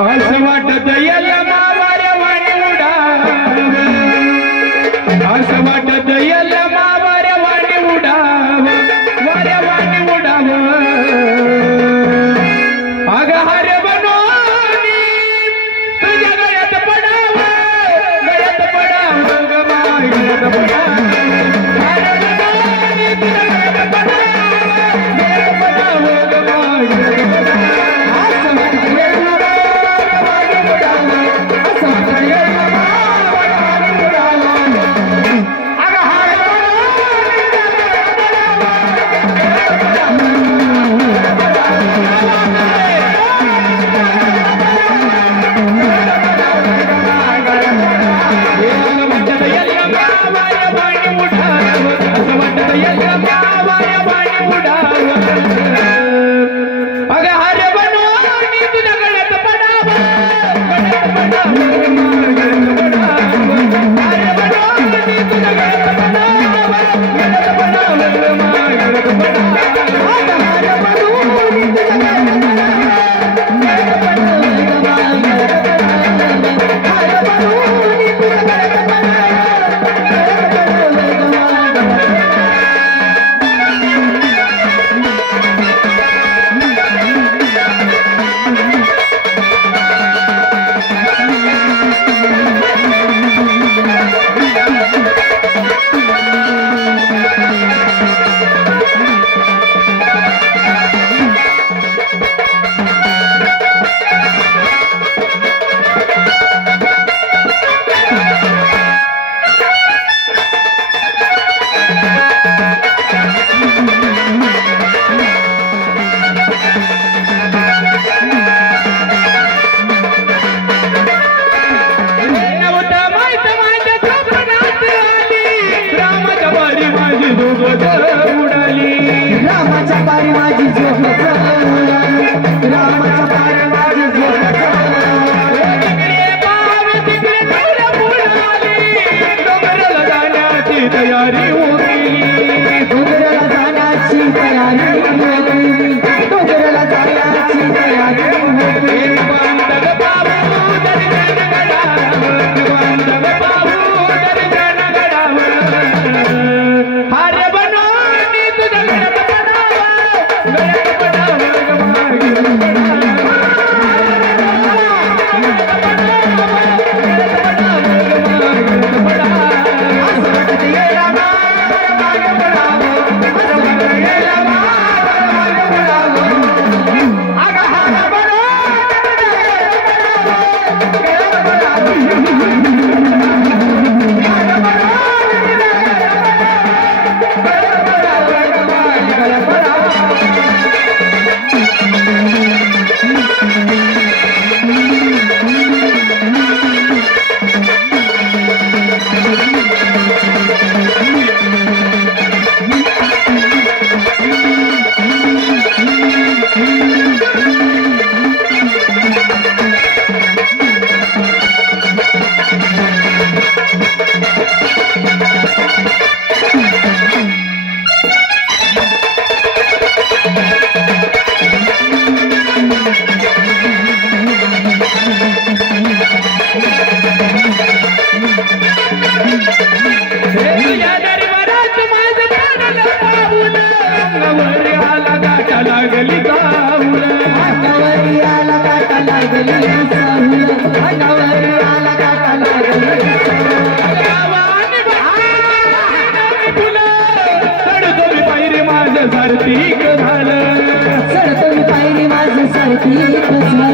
असं वाटत याला मावाऱ्या वाणी उडाव, असं वाटत याला मावाऱ्या वाणी उडाव, वाऱ्या वाणी उडाव. अग हार बनोनी तुझ्या गळ्यात पडाव, गळ्यात पडाव ग माय, गळ्यात पडाव. हार बनोनी तुझ्या गळ्यात पडाव, गळ्यात पडाव ग माय, गळ्यात पडाव. सारथी झालं, चढतो मी पायरी माझं सारथी झालं.